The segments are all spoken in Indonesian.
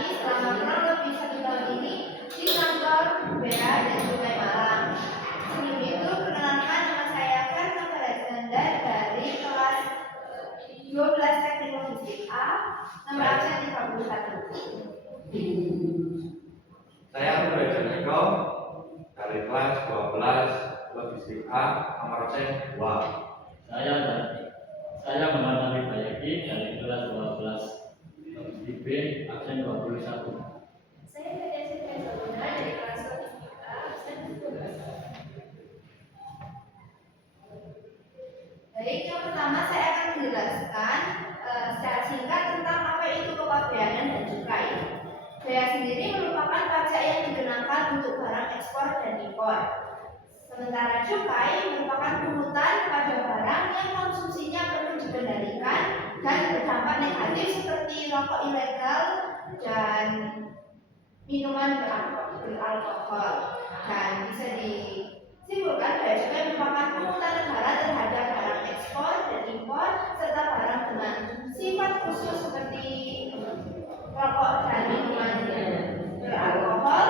kami selama kurang lebih 1 tahun ini di kantor Bea dan Cukai Malang. Sebelum itu, perkenalkan nama saya Karna Alexander dari kelas 12 Teknik Logistik A, nomor absen 31. Saya Belajar Eko dari kelas 12 Logistik A, nomor absen 2. Saya Muhammad Ali Bayaki dari kelas 12 Logistik B, absen 21. Saya Nadia Sylvia Sabuna dari kelas Logistik A, absen 12. Baik, yang pertama saya akan menjelaskan secara singkat tentang apa itu kepabeanan dan cukai. Bea sendiri merupakan pajak yang dikenakan untuk barang ekspor dan impor. Sementara cukai merupakan pungutan pada barang yang konsumsinya perlu dikendalikan dan berdampak negatif seperti rokok ilegal dan minuman beralkohol. Dan bisa disimpulkan bahwa cukai merupakan pungutan negara terhadap barang ekspor dan impor serta barang dengan sifat khusus seperti rokok dan minuman beralkohol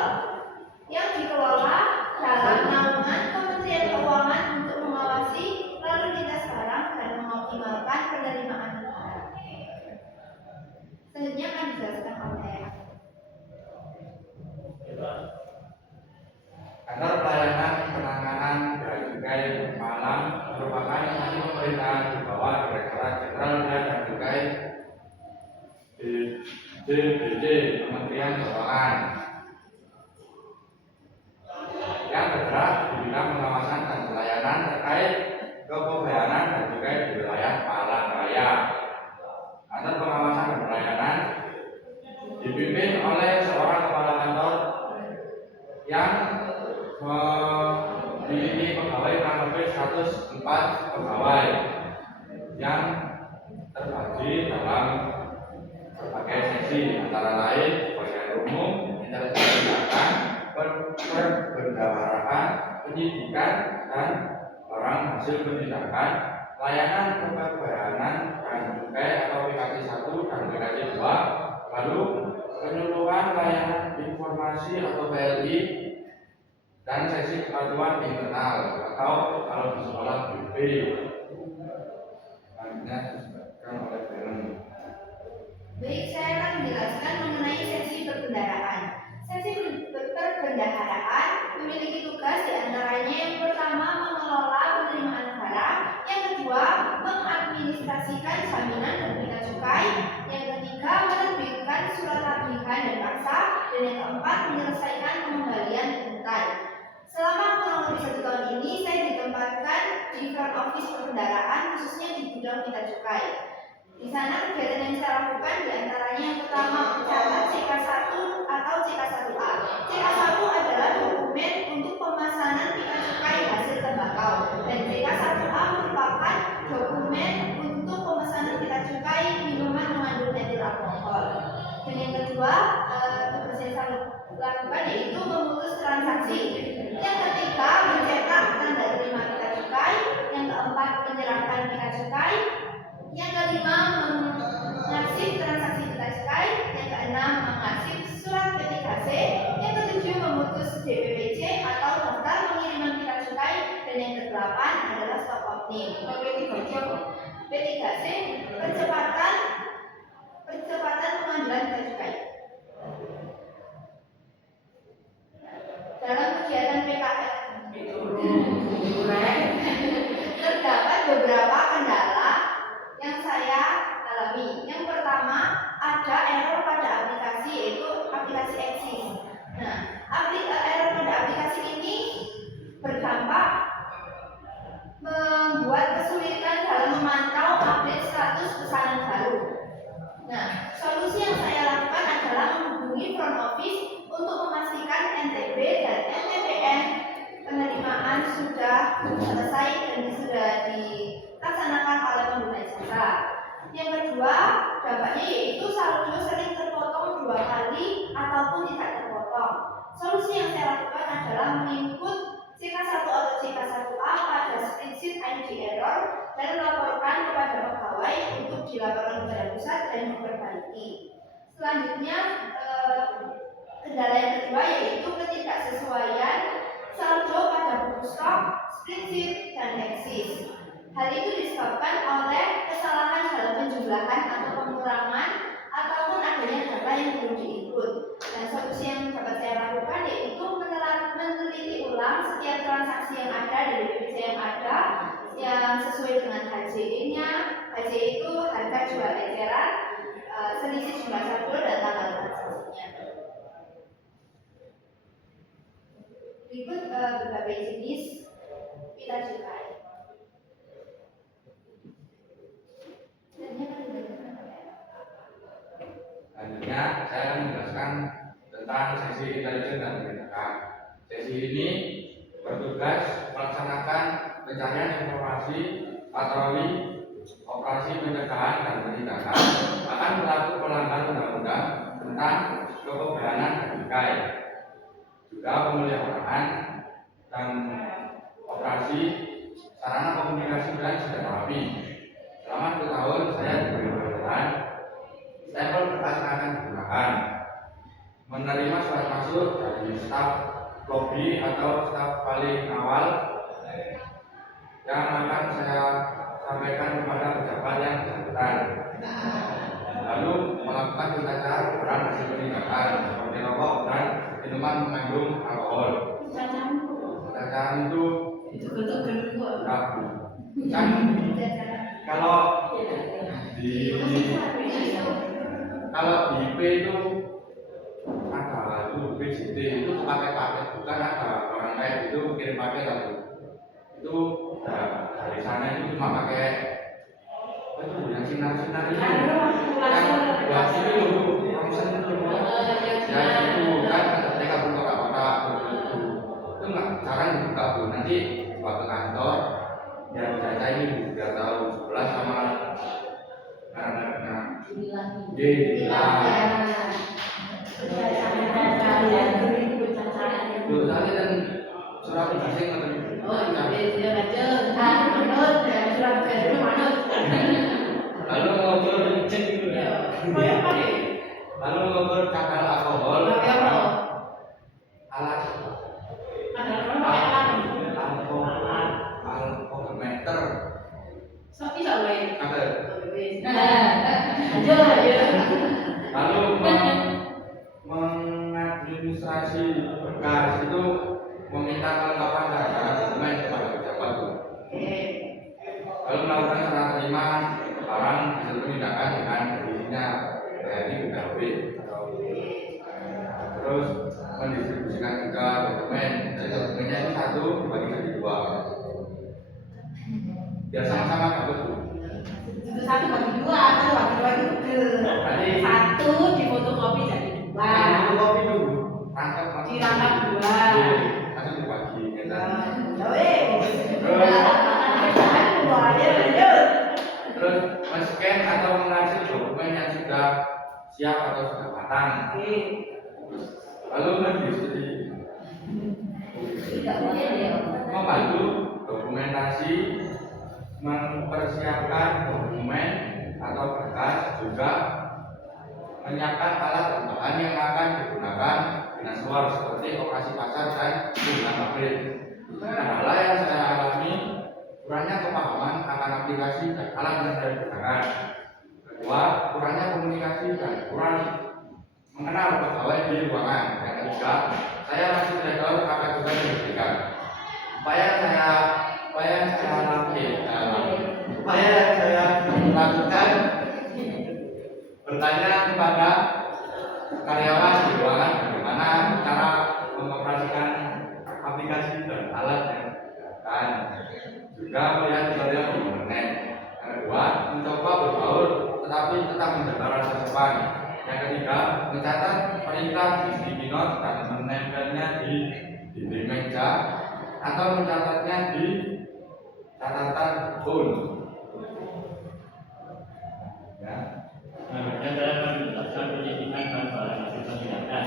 yang dikelola dalam naungan Kementerian Keuangan untuk mengawasi lalu lintas barang dan mengoptimalkan penerimaan negara. Selanjutnya akan dijelaskan oleh Kantor Pelayanan Penanganan Bea Cukai Malang merupakan instansi pemerintahan di bawah Direktorat Jenderal Bea dan Cukai DBJ Kementerian Keuangan yang bergerak di bidang pengawasan dan pelayanan terkait kepabeanan dan cukai di wilayah Malang Raya. Kantor pengawasan dan pelayanan dipimpin oleh seorang kepala kantor yang memiliki pegawai kurang lebih 104 pegawai yang terbagi dalam berbagai seksi, antara lain bagian umum, intelijen tindakan, perbendaharaan, penyidikan, dan barang hasil penindakan, layanan kepabeanan dan cukai atau PKC 1 dan PKC 2, lalu penyuluhan layanan informasi atau PLI, dan seksi kepatuhan internal atau kalau di sekolah BP. Selanjutnya disebutkan oleh Beren. Baik, saya akan menjelaskan mengenai seksi perbendaharaan. Seksi perbendaharaan memiliki tugas diantaranya yang pertama mengelola penerimaan negara, yang kedua mengadministrasikan jaminan dan bea cukai, yang ketiga menerbitkan surat tagihan dan paksa, dan yang keempat menyelesaikan pengembalian utang. Selama kurang lebih 1 tahun ini saya ditempatkan di front office perbendaharaan, khususnya di gudang bea cukai. Di sana kegiatan yang saya lakukan diantaranya yang pertama mencatat CK1 atau CK1A. CK1 adalah dokumen untuk pemesanan bea cukai hasil tembakau, dan CK1A merupakan dokumen untuk pemesanan bea cukai minuman mengandung etil alkohol. Dan yang kedua tugas yang saya lakukan yaitu memutus transaksi. Yang ketiga mencetak tanda terima bea cukai. Yang keempat menyerahkan bea cukai. Yang kelima mengarsip transaksi bea cukai. Yang keenam mengarsip surat P3C. Yang ketujuh memutus DPWC atau daftar pengiriman bea cukai. Dan yang kedelapan adalah stop opting. P3C percepatan pengambilan bea cukai. Dalam kegiatan PKS terdapat beberapa kendala yang saya alami. Yang pertama, ada error pada aplikasi, yaitu aplikasi Exis. Nah, error pada aplikasi ini berdampak membuat kesulitan dalam memantau update status pesanan baru. Nah, solusi yang saya lakukan adalah menghubungi front office untuk memastikan NTB dan NTPN penerimaan sudah selesai dan sudah dilaksanakan oleh pengguna jasa. Yang kedua, dampaknya yaitu saldo sering terpotong 2 kali ataupun tidak terpotong. Solusi yang saya lakukan adalah menginput CK1 atau CK1A pada spreadsheet ID error dan melaporkan kepada pegawai untuk dilaporkan kepada pusat dan diperbaiki. Selanjutnya, kendala yang kedua yaitu ketidaksesuaian saldo pada buku stok, spreadsheet, dan eksis. Hal itu disebabkan oleh kesalahan dalam penjumlahan atau pengurangan ataupun adanya data yang belum diinput. Dan solusi yang dapat saya lakukan yaitu meneliti ulang setiap transaksi yang ada dari BPC yang ada yang sesuai dengan HJE-nya. HJE itu harga jual eceran, selisih jumlah saldo dan tanggal transaksinya. Berikut berbagai jenis pita cukai. Selanjutnya saya akan menjelaskan tentang sesi intelijen dan tindakan. Sesi ini bertugas melaksanakan pencarian informasi, patroli, operasi pencegahan dan penindakan akan berlaku pelanggaran undang-undang tentang kepebayanan dan cukai, juga pemeliharaan dan operasi sarana komunikasi dan senjata api. Selama 2 tahun saya diberi pelajaran stempel kertas yang akan digunakan, menerima surat masuk dari staf lobby atau staf paling awal yang akan saya sampaikan kepada pejabat yang bersangkutan, lalu melakukan tata peran hasil penindakan seperti rokok dan minuman mengandung alkohol. Cacaran itu kan kalau di IP itu ada itu PJT itu pakai-paket, bukan ada orang kayak itu kirim paket atau itu dari sana itu cuma pakai itu yang sinar-sinar itu yang buat itu romsen itu ya itu kan mereka buka kotak itu nggak jarang dibuka bu, nanti bawa ke kantor biar baca ini biar tahu 11 sama anak-anak Tuh, tadi dan surat berhasil lalu ngobrol kapal alkohol alat alkoholmeter lalu mengadministrasi berkas itu meminta kelengkapan data dokumen kepada pejabat. Lalu melakukan serah terima barang hasil penindakan dengan berisinya dari BKB. Terus mendistribusikan juga dokumen, dan dokumennya itu 1 dibagi jadi 2 biar sama-sama dapat. Itu 1 bagi 2 atau bagi 2 itu pegel. 1 difotokopi jadi 2. Fotokopi dulu, dirangkap 2. langsung dibagi kita. Terus men-scan atau mengarsip dokumen yang sudah siap atau sudah matang. Lalu membantu dokumentasi, mempersiapkan dokumen atau berkas, juga menyiapkan alat dan bahan yang akan digunakan dinas luar seperti operasi pasar dan hubungan pabrik. Kendala yang saya alami kurangnya kepahaman akan aplikasi dan alat yang saya gunakan. Kedua, kurangnya komunikasi dan kurang mengenal pegawai di ruangan. Yang ketiga, saya masih tidak tahu apa tugas yang diberikan. Upaya yang saya lakukan bertanya kepada karyawan di ruangan bagaimana cara mengoperasikan aplikasi dan alat yang digunakan. Juga melihat tutorial di internet. Yang kedua, mencoba berbaur tetapi tetap menjaga rasa sopan. Yang ketiga, mencatat perintah di sticky note dan menempelnya di dinding meja atau mencatatnya di catatan phone. Ya. Selanjutnya saya akan menjelaskan penyidikan dan barang hasil penindakan.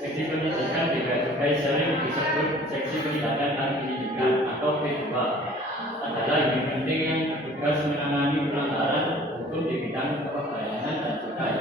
Seksi penyidikan di Bea Cukai sering disebut seksi penindakan dan penyidikan atau P2 adalah unit penting yang bertugas menangani pelanggaran hukum di bidang kepabeanan dan cukai.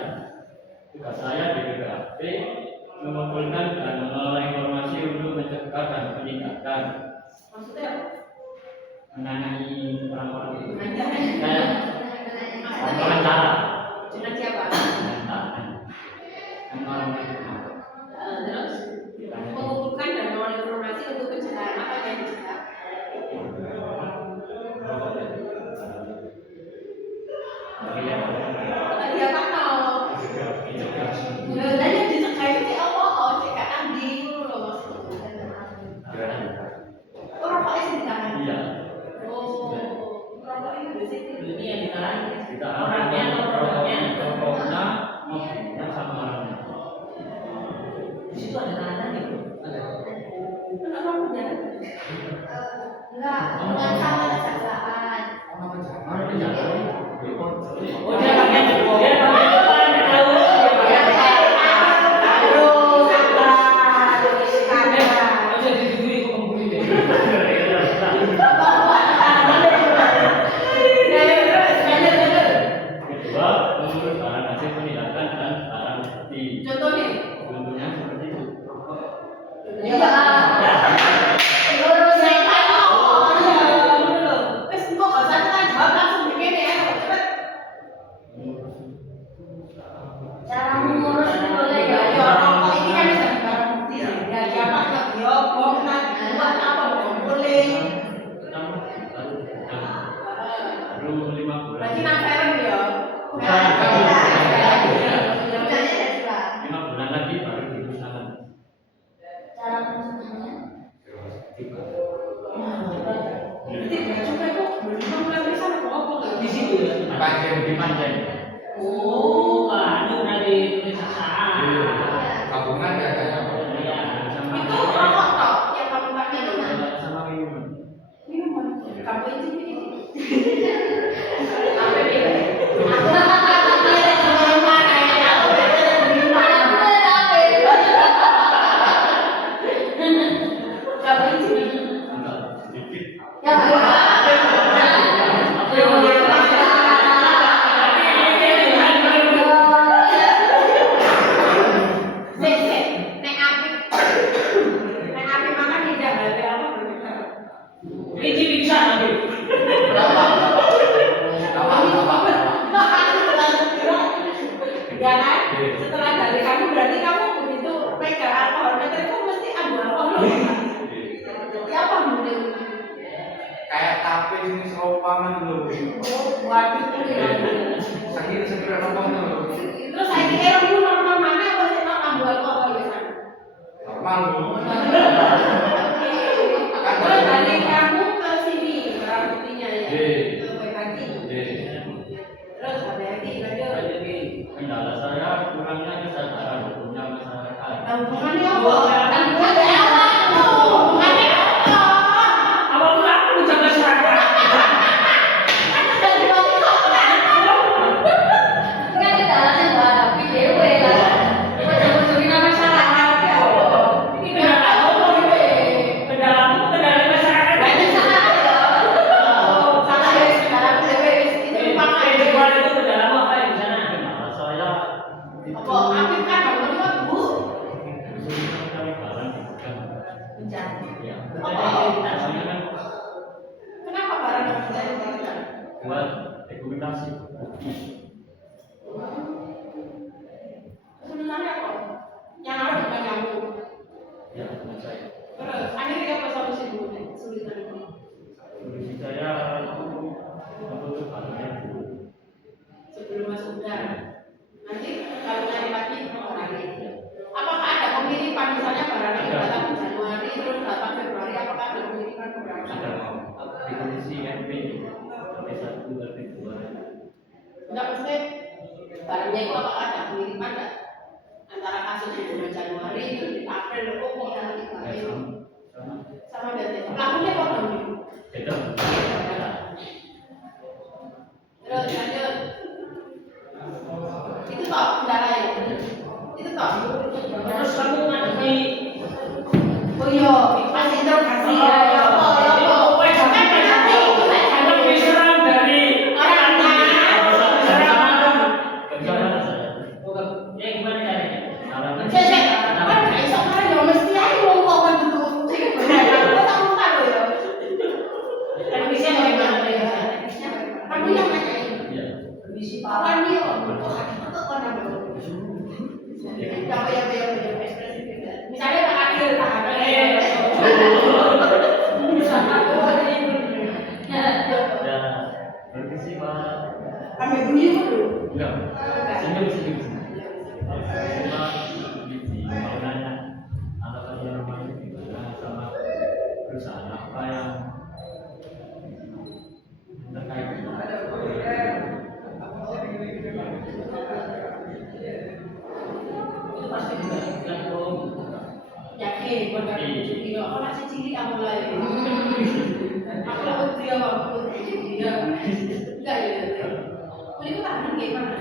mengurus barang hasil penindakan dan barang bukti. Contohnya, Contohnya seperti itu. Iya. Lurus saya saya kan oh iya, bener loh. Wes kok gak usah kita jawab langsung begini ya, cepet. cara mengurus itu boleh Ya, ya. ya rokok ini kan bisa barang bukti ya. Ya siapa nggak diobong, buat apa nggak boleh. Baru 5 bulan. Berarti nang film ya. Bukan. Bukannya ada surat. 5 bulan lagi baru dimusnahkan. Cara mengurusnya. Berarti nggak cukup kok. Belum mulai bisa apa nggak di situ ya. Di Panjang. Oh, anu dari kejaksaan. Gabungan ya kayaknya. Itu rokok toh yang kamu pakai itu kan? Sama minuman. Minuman. Kamu ini. Apa dia? Enggak, sedikit. Ya, Ya kan? Setelah dari kamu berarti kamu begitu pegang alkohol meter itu mesti ambil alkohol. Ya apa mungkin? Kayak tape ini seropaman dulu. Waduh, Sakit segera rokok dulu. terus saya kira dulu normal mana apa sih nak ambil alkohol ya kan? Normal dulu. Terus dari kamu ke sini barang buktinya ya? Iya. Ke Baikaki. Terus sampai lagi lanjut. Kendala saya kurangnya kesadaran hukumnya masyarakat. Nah, hubungannya apa? Hubungannya apa? Hubungannya apa? Apa aku menjaga masyarakat? kan kita harusnya menghadapi dewe lah. Ujung-ujungnya masyarakat ya. Ini kendala apa ini? Kendala apa? Kendala masyarakat. Banyak salah ya. Oh, salah ya. Sekarang dewe itu lupakan. Itu kendala apa ya di sana? Kendala saya itu Apa? Apit kan kamu itu Bu? kesulitan mencari barang di gudang. Mencari. Ya. Oh. Saya kan Kenapa barang yang bisa ditemukan? buat dokumentasi bukti. Sebenarnya apa? Yang ada bukan kamu. Ya, menurut saya. Terus akhirnya apa solusi Bu? Kesulitan ini. Solusi saya itu menutup barangnya dulu. Sebelum masuk gudang. Nanti kalau nyari lagi lagi. Apakah ada pemiripan misalnya barang yang datang di Januari terus datang Februari apakah ada pemiripan beberapa Sudah di komisi MP sampai 1 Februari. Enggak mesti barangnya itu apakah ada pemiripan enggak? Antara kasus di bulan Januari terus di April kok nanti Ya, kemarin sama. sama berarti pelakunya kok dong? Beda. Terus lanjut. Itu toh kendala ya. Itu toh. Terus kamu ngadepi oh iya, pas interogasi ya, ya apa, ya apa. Wes kan nanti itu kan diserang dari orangnya. Gimana saya? Ya gimana caranya? Caranya Cek, kan gak iso kan ya mesti ae wong kok kan duduk sing bener. Kok tak muka lho ya. Teknisnya bagaimana ya? Kamu yang nanya ini. ya. Bisi pawan dia kok kok kan ada. Ya ekspresi beda. Misalnya tak adil tak ada. Ya, berarti Pak. Ambil bunyi dulu. Enggak. Senyum. Cuma biji mau nanya anak kalian rumahnya gimana sama perusahaan apa yang terkait dengan Itu pasti dibandingkan dong. Yakin, bukan cilik. Aku masih cilik aku mulai. Aku lah dia aku dia. Enggak ya. Kulit itu tahan gimana?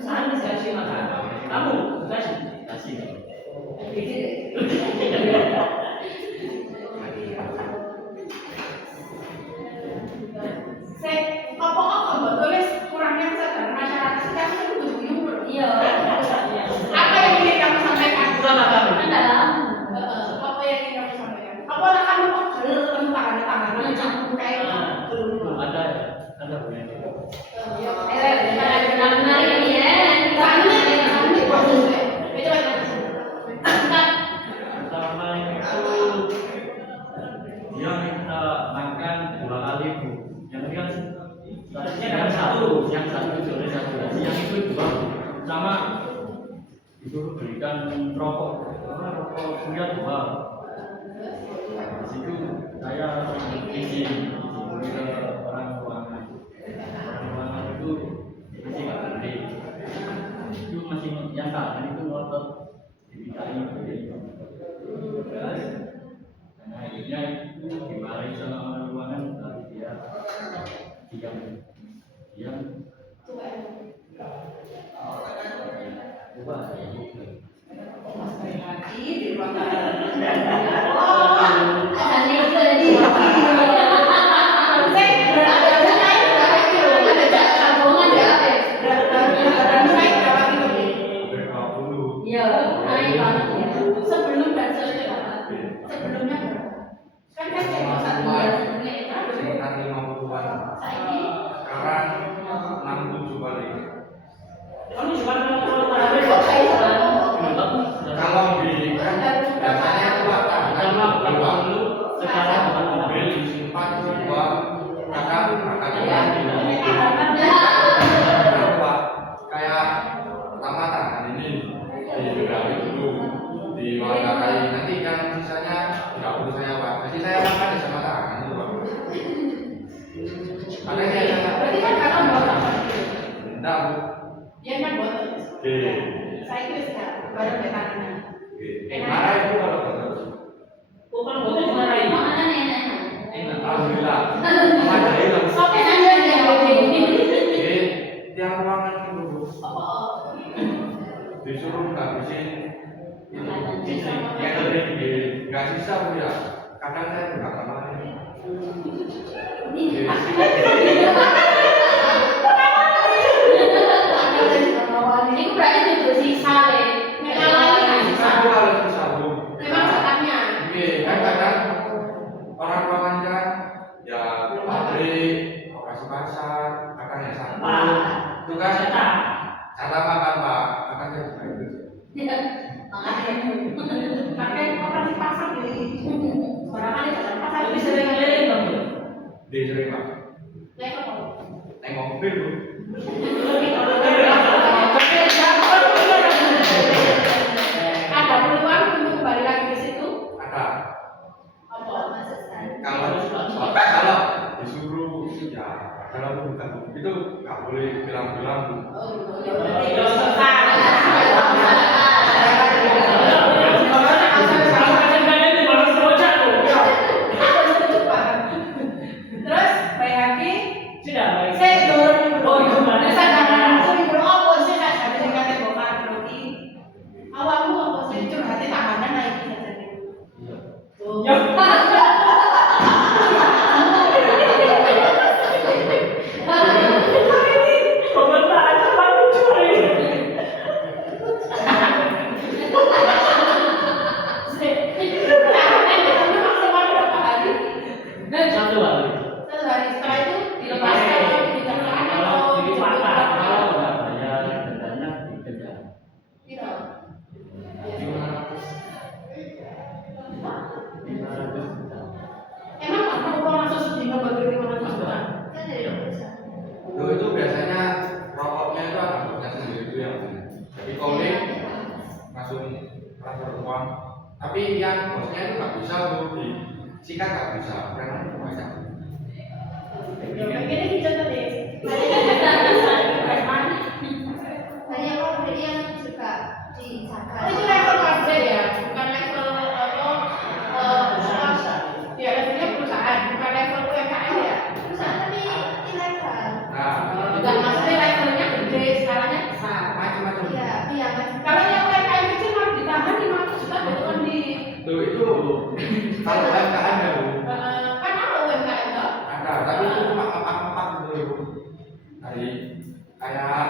Sana saya sih makan. Kamu kasih. Saya apa-apa buat tulis kurang disuruh belikan rokok, karena rokok surya 2. Di situ saya izin ke orang keuangan. Orang keuangan itu masih nggak beli. Itu masih yang kanan itu ngotot dimintain beli. Dan akhirnya itu dimarahi sama orang keuangan, tapi dia diam. Coba ya gitu. Mas Bayhaki di ruangan. Asalnya itu tadi. Sambungan ya, Iya, naik banget ya. Sebelum dan sesudah. Sebelumnya kan kan saya mau satu bulan sebelumnya itu. Sekitar 50-an. Saiki Sekarang 67 balik. kamu cuma kalau tarawih kok saya Kalau di kan biasanya itu Sekarang mobil disimpan juga kadang akan kayak pertama tangan ini dibedahi dulu diwawancarai, nanti yang sisanya tidak perlu saya pak, jadi saya makan di sama tangan itu pak. Ada yang saya berarti kan kakak mau apa? tidak bu. Dia kan botol. Oke. Saya itu sekarang baru betadina. Marah itu kalau betul. Bukan botol dimarahin. Mana nih enak? Alhamdulillah. Ada itu. Oke, nanti ada yang begini. Oke, tiang ruangan dulu. Oh, Disuruh ngabisin itu catering nggak sisa bu ya. Kadang saya nggak kemarin. Ini berarti itu sisa deh. Sisa bu kalau sisa bu. memang cakapnya. Oke, kan kadang orang ruangan kan ya pabrik, operasi pasar, kadang ya satu. Itu kan cara makan pak, makan saya juga itu. Pakai operasi pasar jadi barangkali operasi pasar Lebih sering keliling bang. Di sering pak. naik apa? Naik mobil bu. Ada peluang untuk kembali lagi ke situ? Ada. Apa? Kalau disuruh ya kalau bukan itu nggak boleh bilang-bilang bu. Oh, ya berarti terus Bayhaki Sudah baik. saya dorong dulu. Oh, gimana? Saya kadang aku dulu apa sih saya sampai dengan tembok roti. Awalku apa sih curhatnya tangannya naik saja nih. Tuh. Ya. Komentar aja Pak curi. Satu hari. Satu hari setelah itu dilepaskan atau dibicarakan atau Kalau ini patah, kalau dibuat? nggak bayar dendanya dikejar. Gitu. 500 juta. Emang apa uang langsung sedino bagi 500 juta? Kan dari perusahaan. Loh, itu biasanya rokoknya itu ada bosnya sendiri itu yang jadi calling langsung transfer uang. Tapi yang bosnya itu nggak bisa bu, disikat nggak bisa, karena itu banyak. Ya kayak gini kita tadi. Banyak orang beli yang juga dijaga. Oh, itu level kerja ya, bukan level ya levelnya perusahaan, bukan level UMKM ya. Perusahaan tapi ilegal. Nah, Enggak maksudnya levelnya gede, skalanya besar. macam-macam. Iya, iya macam. Kalau yang UMKM kecil harus ditahan 500 juta baru kan di Tuh itu kalau UMKM ya bu, kan ada UMKM toh? ada, tapi itu cuma empat gitu bu. Dari kayak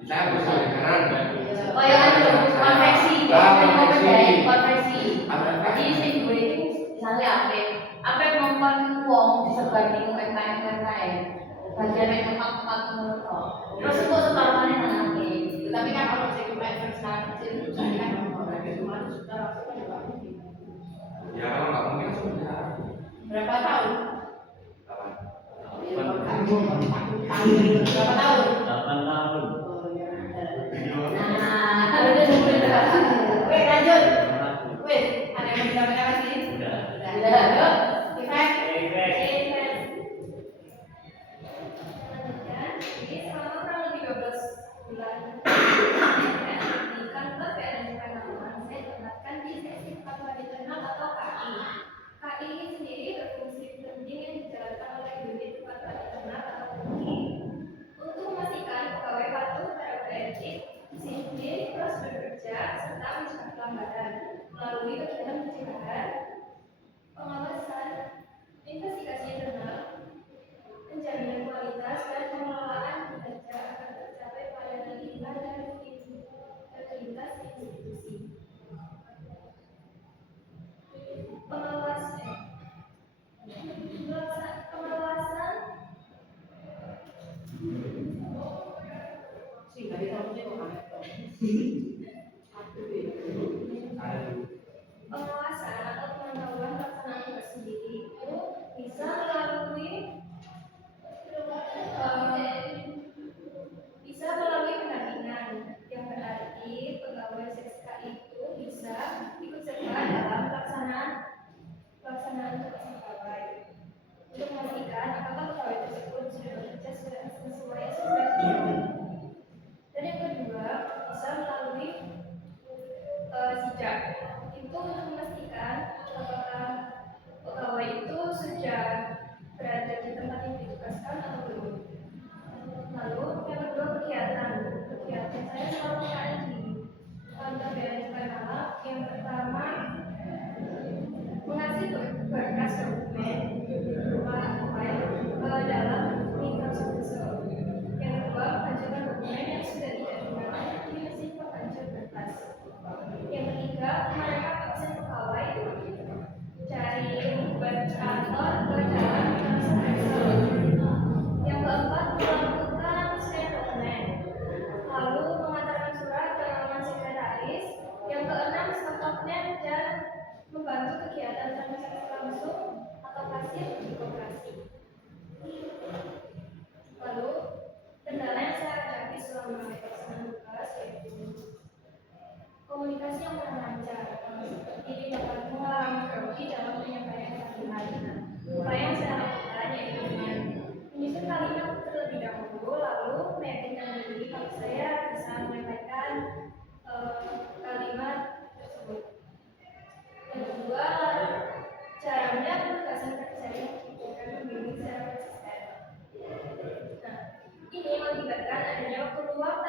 misalnya bos lingkaran, Oh ya kan konveksi, konveksi. Jadi sing gue itu misalnya apa ngomong uang disebar di UMKM. Bagian yang tempat-tempat menurut terus kok sekarang nanti. Tapi kan kalau saya UMKM skala kecil itu saya kan mau berarti 500 juta langsung kan juga mungkin. ya kalau nggak mungkin sudah. Berapa tahun? Berapa Berapa tahun? 8 tahun. Oh ya. Nah, Pengawasan atau pemantauan pelaksanaan tugas sendiri itu bisa melalui pendampingan, yang berarti pegawai SSK itu bisa ikut serta dalam pelaksanaan tugas pegawai untuk memastikan apakah pegawai tersebut sudah bekerja sesuai SOP. Dan yang kedua bisa melalui sijak, itu untuk memastikan apakah pegawai itu sudah berada di tempat yang ditugaskan atau belum. Lalu yang kedua kegiatan saya selalu mengkaji contoh bela Sukarnala. Yang pertama mengasih berkas dokumen berupa file dalam Microsoft. Yang kedua mengajukan dokumen yang sudah tidak digunakan di mesin penghancur kertas. Yang ketiga merekam absen pegawai, cari membuat kantor ke dalam Microsoft Excel. Yang keempat melakukan scan dokumen, lalu mengantarkan surat ke ruangan sekretaris. Yang keenam staf absen dan membantu kegiatan transaksi langsung atau kasir di koperasi. Lalu kendala yang saya hadapi selama pelaksanaan tugas yaitu komunikasi yang kurang lancar, seperti dapat mengalami grogi dalam penyampaian kalimat. Upaya yang saya lakukan yaitu dengan menyusun kalimat terlebih dahulu, lalu meyakinkan diri kalau saya bisa menyampaikan kalimat tersebut. Yang kedua, caranya penugasan kerja yang diberikan membimbing secara konsisten. Nah, ini mengakibatkan adanya waktu luang